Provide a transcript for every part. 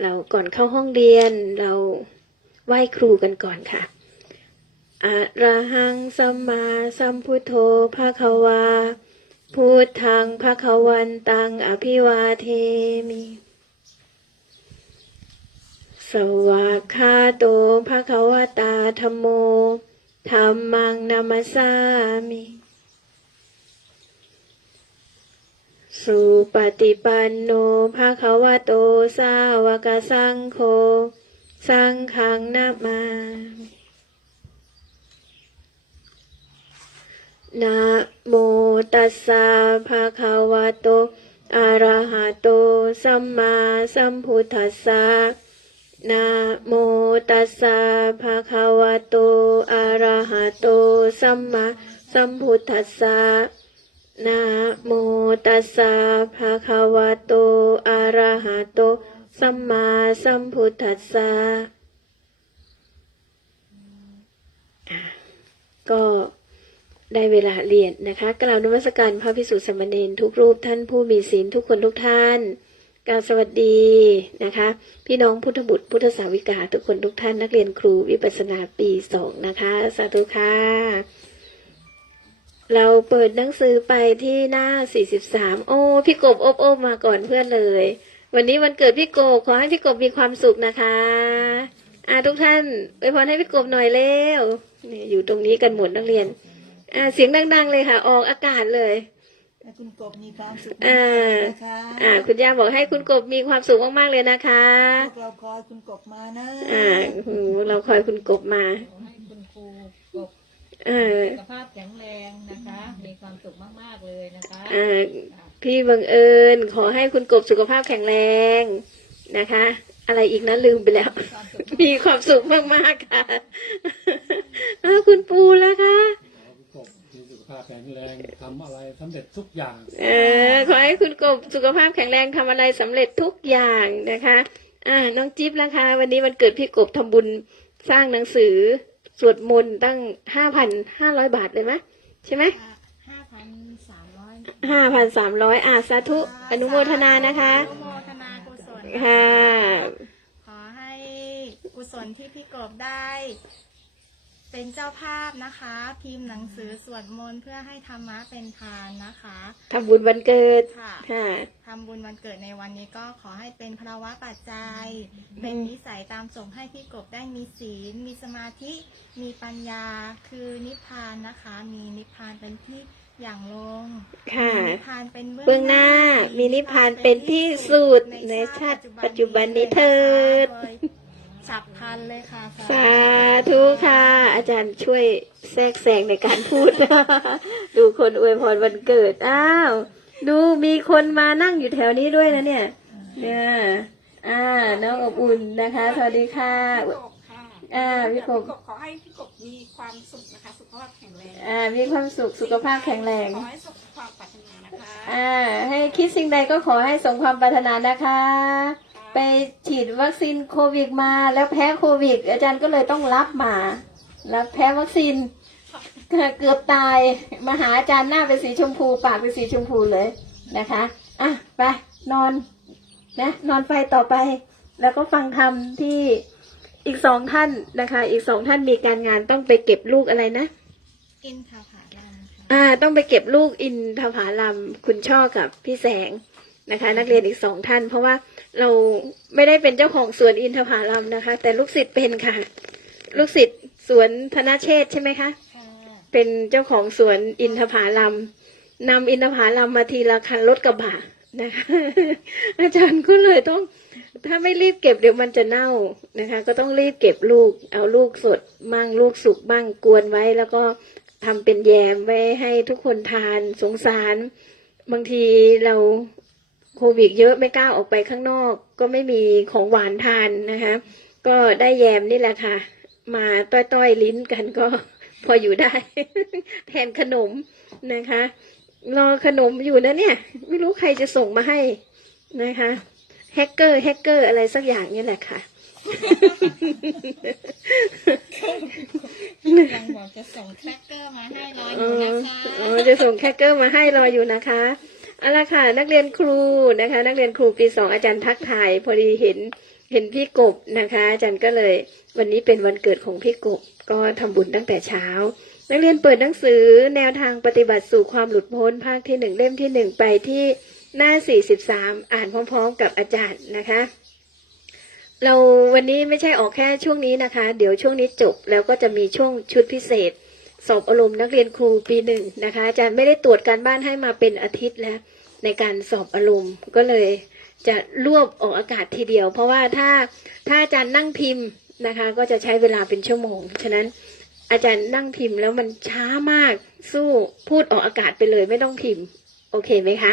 เราก่อนเข้าห้องเรียนเราไหว้ครูกันก่อนค่ะอะระหังสัมมาสัมพุทโธภะคะวาพุทธังภะคะวันตังอภิวาเทมิสวากขาโตภะคะวตาธรรมโมธรรมังนามัสสามิ สุปฏิปันโนภะคะวะโต สาวกสังโฆ สังฆังนามานะโมตัสสะภะคะวะโต อะระหะโต สัมมาสัมพุทธัสสะนะโมตัสสะภะคะวะโต อะระหะโต สัมมาสัมพุทธัสสะ โมตัสสะภะคะวะโต อะระหะโต สัมมาสัมพุทธัสสะอะก็ได้เวลาเรียนนะคะ กล่าวนมัสการพระพิสุทธิสมเณรทุกรูปท่านผู้มีศีลทุกคนทุกท่านกาสวัสดีนะคะ พี่น้องพุทธบุตรพุทธสาวิกาทุกคนทุกท่านนักเรียนครูวิปัสนาปีสองนะคะ สาธุค่ะ เราเปิดหนังสือไปที่หน้า 43 โอ้ พี่กบอบโอบมาก่อนเพื่อนเลย วันนี้วันเกิดพี่กบ ขอให้พี่กบมีความสุขนะคะอ่าทุกท่านไปพรให้พี่กบหน่อยเร็วเนี่ยอยู่ตรงนี้กันหมดนักเรียนอ่าเสียงดัง ๆ เลยค่ะ ออกอากาศเลยให้คุณกบมีความสุขอ่านะคะอ่า คุณย่าบอกให้คุณกบมีความสุขมากๆเลยนะคะพวกเราคอยคุณกบมานะอ่าหูเราคอยคุณกบมาขอให้คุณครูกบเออสุขภาพแข็งแรงนะคะ มีความสุขมากๆเลยนะคะอ่าพี่บังเอิญขอให้คุณกบสุขภาพแข็งแรงนะคะ อะไรอีกนะลืมไปแล้วความสุขมีความสุขมากๆค่ะอ้าวคุณปูแล้วคะขอให้กบมีสุขภาพแข็งแรงทำอะไรสำเร็จทุกอย่าง เออขอให้คุณกบสุขภาพแข็งแรงทำอะไรสำเร็จทุกอย่างนะคะ อ่า น้องจิ๊บนะคะ วันนี้วันเกิดพี่กบทำบุญสร้างหนังสือสวดมนต์ตั้งห้าพันห้าร้อยบาทเลยไหมใช่ไหม ห้าพันสามร้อย ห้าพันสามร้อยอาสาธุอนุโมทนานะคะอนุโมทนากุศลค่ะ ขอให้กุศลที่พี่กบได้ เป็นเจ้าภาพนะคะ พิมพ์หนังสือสวดมนต์เพื่อให้ธรรมะเป็นทานนะคะทำบุญวันเกิดค่ะค่ะทำบุญวันเกิดในวันนี้ก็ขอให้เป็นภาวะปัจจัย เป็นนิสัยตามส่งให้พี่กบได้มีศีล มีสมาธิ มีปัญญาคือนิพพานนะคะ มีนิพพานเป็นที่ อย่างลงค่ะมีนิพพานเป็นเบื้องหน้า มีนิพพานเป็นที่สุดในชาติปัจจุบันนี้เถิดฉับพลันเลยค่ะสาธุค่ะ อาจารย์ช่วยแทรกแซงในการพูด ดูคนอวยพรวันเกิด อ้าว ดูมีคนมานั่งอยู่แถวนี้ด้วยนะเนี่ยเนี่ยอ่า น้องอบอุ่นนะคะ สวัสดีค่ะพี่กบค่ะ อ่าพี่กบขอให้พี่กบมีความสุขนะคะ สุขภาพแข็งแรงอ่ามีความสุขสุขภาพแข็งแรงขอให้สมความปรารถนานะคะอ่าให้คิดสิ่งใดก็ขอให้สมความปรารถนานะคะ ไปฉีดวัคซีนโควิดมาแล้วแพ้โควิด อาจารย์ก็เลยต้องรับมารับแพ้วัคซีนเกือบตายมาหาอาจารย์หน้าเป็นสีชมพูปากเป็นสีชมพูเลยนะคะอะไปนอนนะนอนไปต่อไป แล้วก็ฟังธรรมที่ อีกสองท่านนะคะ อีกสองท่านมีการงานต้องไปเก็บลูกอะไรนะ อินทผาลัมค่ะอ่า ต้องไปเก็บลูกอินทผาลัมคุณช่อกับพี่แสงนะคะ นักเรียนอีกสองท่าน เพราะว่าเราไม่ได้เป็นเจ้าของสวนอินทผาลัมนะคะ แต่ลูกศิษย์เป็นค่ะ ลูกศิษย์สวนธนเชษฐ์ใช่ไหมคะค่ะเป็นเจ้าของสวนอินทผาลัมนำอินทผาลัมมาทีละคันรถกระบะ นะคะอาจารย์ก็เลยต้อง ถ้าไม่รีบเก็บเดี๋ยวมันจะเน่านะคะ ก็ต้องรีบเก็บลูก เอาลูกสดบ้างลูกสุกบ้างกวนไว้ แล้วก็ทำเป็นแยมไว้ให้ทุกคนทานสงสาร บางทีเราโควิดเยอะไม่กล้าออกไปข้างนอก ก็ไม่มีของหวานทานนะคะ ก็ได้แยมนี่แหละค่ะ มาต้อยๆลิ้นกันก็พออยู่ได้ แทนขนมนะคะ รอขนมอยู่นะเนี่ย ไม่รู้ใครจะส่งมาให้นะคะ แฮกเกอร์แฮกเกอร์อะไรสักอย่างนี่แหละค่ะยังบอกจะส่งแครกเกอร์มาให้รอออ๋ยู่อนะคะอ๋อจะส่งแคคเกอร์มาให้รออยู่นะคะเอาละค่ะ นักเรียนครูนะคะ นักเรียนครูปีสองอาจารย์ทักทายพอดีเห็นเห็นพี่กบนะคะ อาจารย์ก็เลย วันนี้เป็นวันเกิดของพี่กบก็ทำบุญตั้งแต่เช้า นักเรียนเปิดหนังสือแนวทางปฏิบัติสู่ความหลุดพ้นภาคที่หนึ่งเล่มที่หนึ่งไปที่หน้าสี่สิบสามอ่านพร้อม ๆ กับอาจารย์นะคะ เราวันนี้ไม่ใช่ออกแค่ช่วงนี้นะคะ เดี๋ยวช่วงนี้จบแล้วก็จะมีช่วงชุดพิเศษ สอบอารมณ์นักเรียนครูปีหนึ่งนะคะ อาจารย์ไม่ได้ตรวจการบ้านให้มาเป็นอาทิตย์แล้ว ในการสอบอารมณ์ก็เลยจะรวบออกอากาศทีเดียว เพราะว่าถ้าถ้าอาจารย์นั่งพิมพ์นะคะ ก็จะใช้เวลาเป็นชั่วโมง ฉะนั้น อาจารย์นั่งพิมพ์แล้วมันช้ามากสู้พูดออกอากาศไปเลยไม่ต้องพิมพ์ โอเคไหมคะ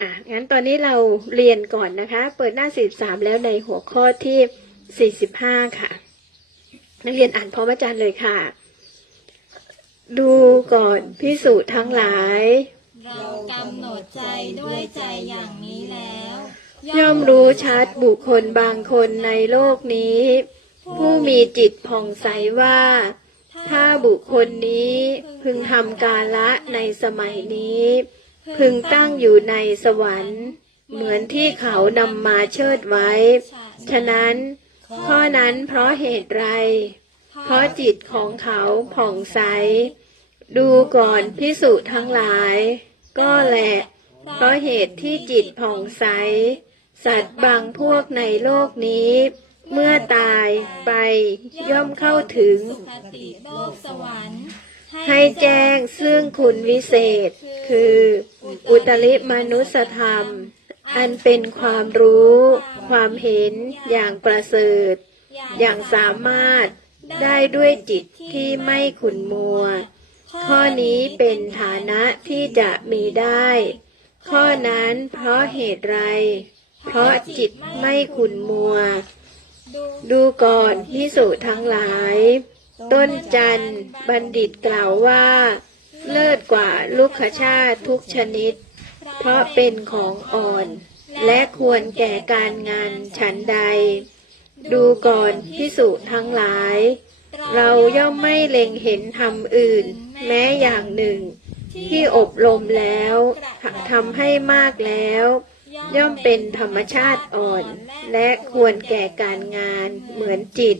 อะงั้นตอนนี้เราเรียนก่อนนะคะ เปิดหน้า43แล้วในหัวข้อที่45ค่ะ นักเรียนอ่านพร้อมอาจารย์เลยค่ะ ดูก่อนพิสูจน์ทั้งหลาย เรากำหนดใจด้วยใจอย่างนี้แล้ว ย่อมรู้ชัดบุคคลบางคนในโลกนี้ ผู้มีจิตผ่องใสว่า ถ้าบุคคลนี้พึงทำกาละในสมัยนี้ พึงตั้งอยู่ในสวรรค์ เหมือนที่เขานำมาเชิดไว้ ฉะนั้น ข้อนั้นเพราะเหตุไร เพราะจิตของเขาผ่องใส ดูก่อนพิสุทั้งหลาย ก็แหละ เพราะเหตุที่จิตผ่องใส สัตว์บางพวกในโลกนี้ เมื่อตายไปย่อมเข้าถึงคติโลกสวรรค์ ให้แจ้งซึ่งคุณวิเศษ คือ อุตริมนุสธรรม อันเป็นความรู้ ความเห็นอย่างประเสริฐ อย่างสามารถได้ด้วยจิตที่ไม่ขุนมัว ข้อนี้เป็นฐานะที่จะมีได้ ข้อนั้นเพราะเหตุไร เพราะจิตไม่ขุนมัว ดูก่อนพิสุทั้งหลาย ต้นจันบัณฑิตกล่าวว่า เลิศกว่าลูกขชาติทุกชนิด เพราะเป็นของอ่อน และควรแก่การงานฉันใด ดูก่อนพิสุทั้งหลาย เราย่อมไม่เล็งเห็นธรรมอื่น แม้อย่างหนึ่ง ที่อบรมแล้วทำให้มากแล้ว ย่อมเป็นธรรมชาติอ่อน และควรแก่การงานเหมือนจิต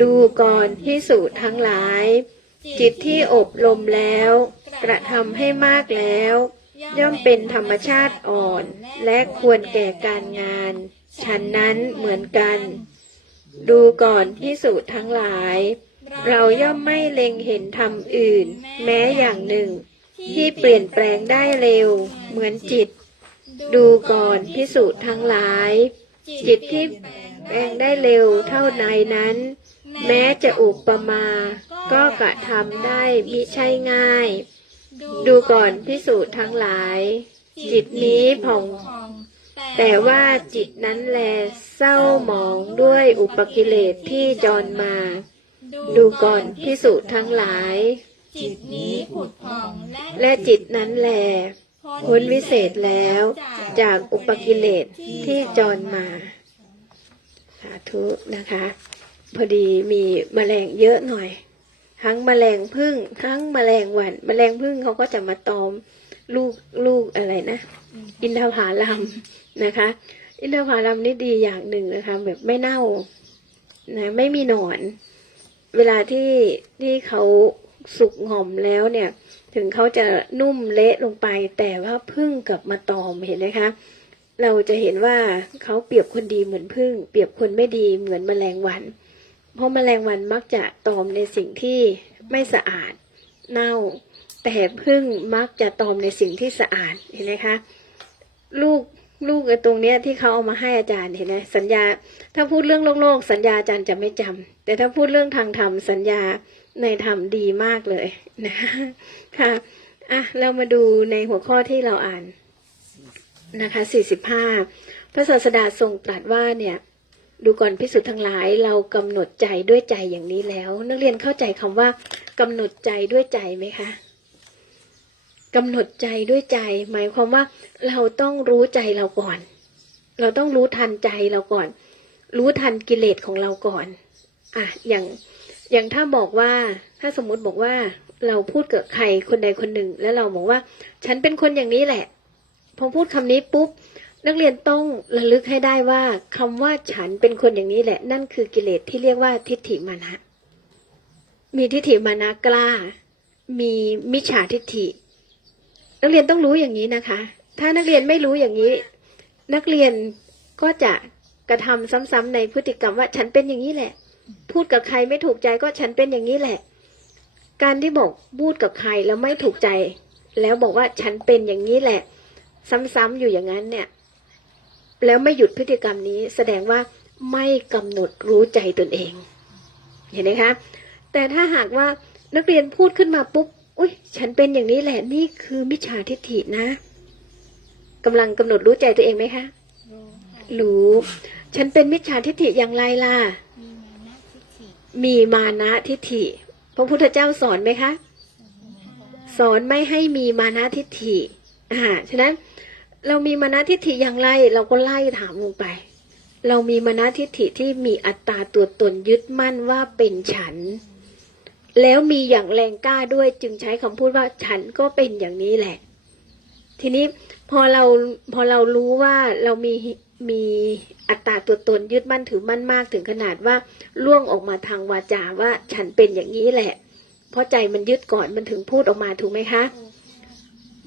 ดูก่อนพิสูทั้งหลาย จิตที่อบรมแล้ว กระทำให้มากแล้ว ย่อมเป็นธรรมชาติอ่อน และควรแก่การงาน ฉันนั้นเหมือนกัน ดูก่อนพิสูทั้งหลาย เราย่อมไม่เล็งเห็นธรรมอื่น แม้อย่างหนึ่ง ที่เปลี่ยนแปลงได้เร็ว เหมือนจิต ดูก่อนพิสูจน์ทั้งหลาย จิตที่แปลงได้เร็วเท่าใดนั้น แม้จะอุปมา ก็กระทำได้มิใช่ง่าย ดูก่อนพิสูจน์ทั้งหลาย จิตนี้ผ่องแต่ว่าจิตนั้นแลเศร้าหมองด้วยอุปกิเลสที่จรมา ดูก่อนพิสูจน์ทั้งหลาย จิตนี้ผุดผ่องและจิตนั้นแล พ้นวิเศษแล้วจากอุปกิเลสที่จรมา สาธุนะคะ พอดีมีแมลงเยอะหน่อย ทั้งแมลงพึ่งทั้งแมลงวันแมลงพึ่งเขาก็จะมาตอมลูกลูกอะไรนะ อินทผลัมนะคะ อินทผลัมนี่ดีอย่างหนึ่งนะคะ แบบไม่เน่านะไม่มีหนอน เวลาที่ที่เขา สุกหง่อมแล้วเนี่ย ถึงเขาจะนุ่มเละลงไป แต่ว่าพึ่งกลับมาตอมเห็นไหมคะ เราจะเห็นว่าเขาเปรียบคนดีเหมือนพึ่ง เปรียบคนไม่ดีเหมือนแมลงวัน เพราะแมลงวันมักจะตอมในสิ่งที่ไม่สะอาดเน่า แต่พึ่งมักจะตอมในสิ่งที่สะอาดเห็นไหมคะลูกลูกไอ้ตรงเนี้ยที่เขาเอามาให้อาจารย์เห็นไหมสัญญา ถ้าพูดเรื่องโลกโลกสัญญาอาจารย์จะไม่จำแต่ถ้าพูดเรื่องทางธรรมสัญญา ในธรรมดีมากเลยนะคะค่ะอะเรามาดูในหัวข้อที่เราอ่านนะคะ45พระศาสดาทรงตรัสว่าเนี่ย ดูก่อนพิสุทธ์ทั้งหลายเรากำหนดใจด้วยใจอย่างนี้แล้ว นักเรียนเข้าใจคำว่ากำหนดใจด้วยใจไหมคะกำหนดใจด้วยใจ หมายความว่าเราต้องรู้ใจเราก่อน เราต้องรู้ทันใจเราก่อน รู้ทันกิเลสของเราก่อนอะอย่าง อย่างถ้าบอกว่าถ้าสมมุติบอกว่าเราพูดกับใครคนใดคนหนึ่ง แล้วเราบอกว่า ฉันเป็นคนอย่างนี้แหละ พอพูดคำนี้ปุ๊บนักเรียนต้องระลึกให้ได้ว่าคำว่าฉันเป็นคนอย่างนี้แหละ นั่นคือกิเลสที่เรียกว่าทิฏฐิมานะมีทิฏฐิมานะกล้า มีมิจฉาทิฏฐิ นักเรียนต้องรู้อย่างนี้นะคะ ถ้านักเรียนไม่รู้อย่างนี้ นักเรียนก็จะกระทำซ้ำๆในพฤติกรรมว่าฉันเป็นอย่างนี้แหละ พูดกับใครไม่ถูกใจก็ฉันเป็นอย่างนี้แหละ การที่บอกพูดกับใครแล้วไม่ถูกใจ แล้วบอกว่าฉันเป็นอย่างนี้แหละ ซ้ำๆอยู่อย่างนั้นเนี่ย แล้วไม่หยุดพฤติกรรมนี้ แสดงว่าไม่กำหนดรู้ใจตนเอง เห็นไหมคะ แต่ถ้าหากว่านักเรียนพูดขึ้นมาปุ๊บอุ้ยฉันเป็นอย่างนี้แหละนี่คือมิจฉาทิฏฐินะกำลังกำหนดรู้ใจตัวเองไหมคะรู้ ฉันเป็นมิจฉาทิฏฐิอย่างไรล่ะ มีมานะทิฏฐิมีพระพุทธเจ้าสอนไหมคะ สอนไม่ให้มีมานะทิฏฐิอ่าฉะนั้นเรามีมานะทิฏฐิอย่างไร เราก็ไล่ถามลงไป เรามีมานะทิฏฐิที่มีอัตตาตัวตนยึดมั่นว่าเป็นฉัน แล้วมีอย่างแรงกล้าด้วยจึงใช้คำพูดว่าฉันก็เป็นอย่างนี้แหละ ทีนี้พอเราพอเรารู้ว่าเรามี มีอัตตาตัวตนยึดมั่นถือมั่นมากถึงขนาดว่าล่วงออกมาทางวาจาว่าฉันเป็นอย่างนี้แหละ เพราะใจมันยึดก่อนมันถึงพูดออกมาถูกไหมคะ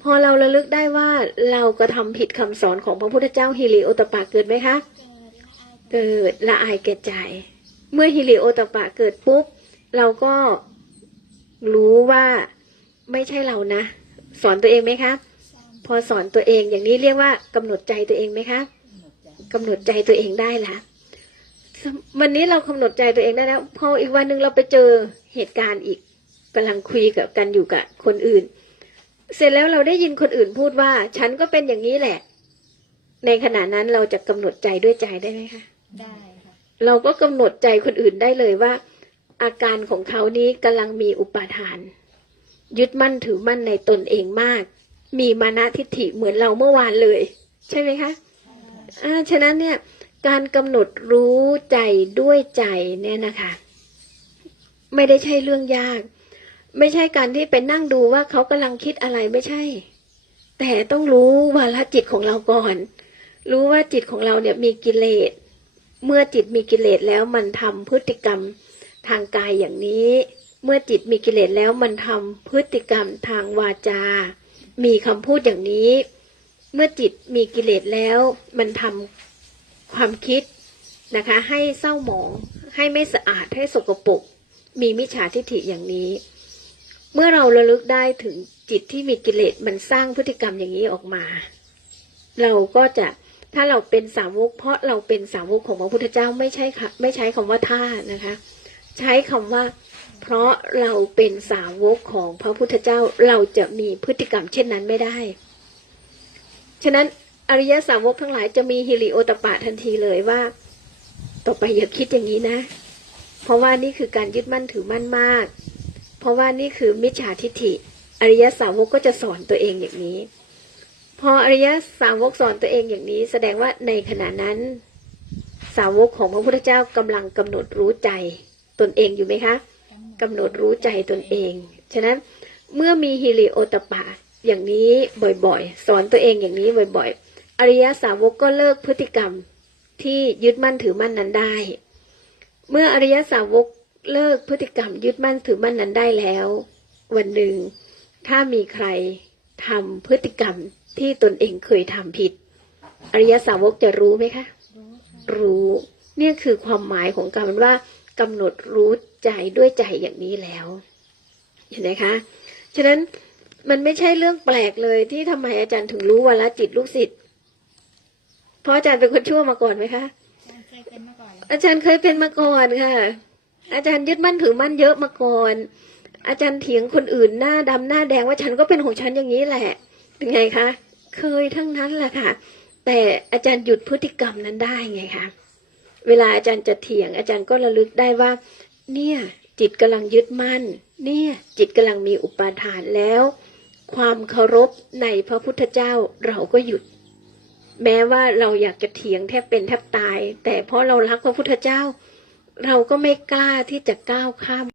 พอเราระลึกได้ว่าเรากระทำผิดคำสอนของพระพุทธเจ้าฮิริโอตปปะเกิดไหมคะ เกิดละอายแก่ใจ เมื่อฮิริโอตปปะเกิดปุ๊บเราก็รู้ว่าไม่ใช่เรานะ สอนตัวเองไหมคะ พอสอนตัวเองอย่างนี้เรียกว่ากำหนดใจตัวเองไหมคะ กำหนดใจตัวเองได้ละวันนี้เรากำหนดใจตัวเองได้แล้วพออีกวันหนึ่งเราไปเจอเหตุการณ์อีกกำลังคุยกับกันอยู่กับคนอื่น เสร็จแล้วเราได้ยินคนอื่นพูดว่า ฉันก็เป็นอย่างนี้แหละ ในขณะนั้นเราจะกำหนดใจด้วยใจได้ไหมคะได้ค่ะเราก็กำหนดใจคนอื่นได้เลยว่า อาการของเขานี้กำลังมีอุปาทาน ยึดมั่นถือมั่นในตนเองมาก มีมานะทิฏฐิเหมือนเราเมื่อวานเลย ใช่ไหมคะอ่า ฉะนั้นเนี่ยการกำหนดรู้ใจด้วยใจเนี่ยนะคะ ไม่ได้ใช่เรื่องยาก ไม่ใช่การที่ไปนั่งดูว่าเขากำลังคิดอะไรไม่ใช่ แต่ต้องรู้วาลจิตของเราก่อน รู้ว่าจิตของเราเนี่ยมีกิเลสเมื่อจิตมีกิเลสแล้วมันทำพฤติกรรมทางกายอย่างนี้ เมื่อจิตมีกิเลสแล้วมันทำพฤติกรรมทางวาจา มีคำพูดอย่างนี้ เมื่อจิตมีกิเลสแล้ว มันทำความคิดนะคะ ให้เศร้าหมอง ให้ไม่สะอาดให้สกปรกมีมิจฉาทิฏฐิอย่างนี้ เมื่อเราระลึกได้ถึงจิตที่มีกิเลสมันสร้างพฤติกรรมอย่างนี้ออกมา เราก็จะถ้าเราเป็นสาวก เพราะเราเป็นสาวกของพระพุทธเจ้าไม่ใช่ค่ะไม่ใช้คำว่าท่านะคะ ใช้คำว่า เพราะเราเป็นสาวกของพระพุทธเจ้าเราจะมีพฤติกรรมเช่นนั้นไม่ได้ ฉะนั้นอริยสาวกทั้งหลายจะมีฮิริโอตปปะทันทีเลยว่า ต่อไปอย่าคิดอย่างนี้นะ เพราะว่านี่คือการยึดมั่นถือมั่นมาก เพราะว่านี่คือมิจฉาทิฏฐิ อริยสาวกก็จะสอนตัวเองอย่างนี้ พออริยสาวกสอนตัวเองอย่างนี้ แสดงว่าในขณะนั้น สาวกของพระพุทธเจ้ากำลังกำหนดรู้ใจตนเองอยู่ไหมคะกำหนดรู้ใจตนเอง ฉะนั้นเมื่อมีฮิริโอตปะ อย่างนี้บ่อยๆ สอนตัวเองอย่างนี้บ่อยๆ อริยสาวกก็เลิกพฤติกรรมที่ยึดมั่นถือมั่นนั้นได้ เมื่ออริยสาวกเลิกพฤติกรรม ยึดมั่นถือมั่นนั้นได้แล้ว วันหนึ่ง ถ้ามีใครทำพฤติกรรมที่ตนเองเคยทำผิด อริยสาวกจะรู้ไหมคะ รู้เนี่ยคือความหมายของการว่ากำหนดรู้ใจด้วยใจอย่างนี้แล้ว เห็นไหมคะ ฉะนั้น มันไม่ใช่เรื่องแปลกเลยที่ทำไมอาจารย์ถึงรู้วาลจิตลูกศิษย์เพราะอาจารย์เป็นคนชั่วมาก่อนไหมคะเคยเป็นมาก่อนเลยอาจารย์เคยเป็นมาก่อนค่ะ อาจารย์ยึดมั่นถือมั่นเยอะมาก่อน อาจารย์เถียงคนอื่นหน้าดำหน้าแดงว่าฉันก็เป็นของฉันอย่างนี้แหละ เป็นไงคะ เคยทั้งนั้นแหละค่ะ แต่อาจารย์หยุดพฤติกรรมนั้นได้ไงคะเวลาอาจารย์จะเถียง อาจารย์ก็ระลึกได้ว่า เนี่ยจิตกำลังยึดมั่น เนี่ยจิตกำลังมีอุปาทานแล้ว ความเคารพในพระพุทธเจ้าเราก็หยุด แม้ว่าเราอยากจะเถียงแทบเป็นแทบตาย แต่เพราะเรารักพระพุทธเจ้า เราก็ไม่กล้าที่จะก้าวข้าม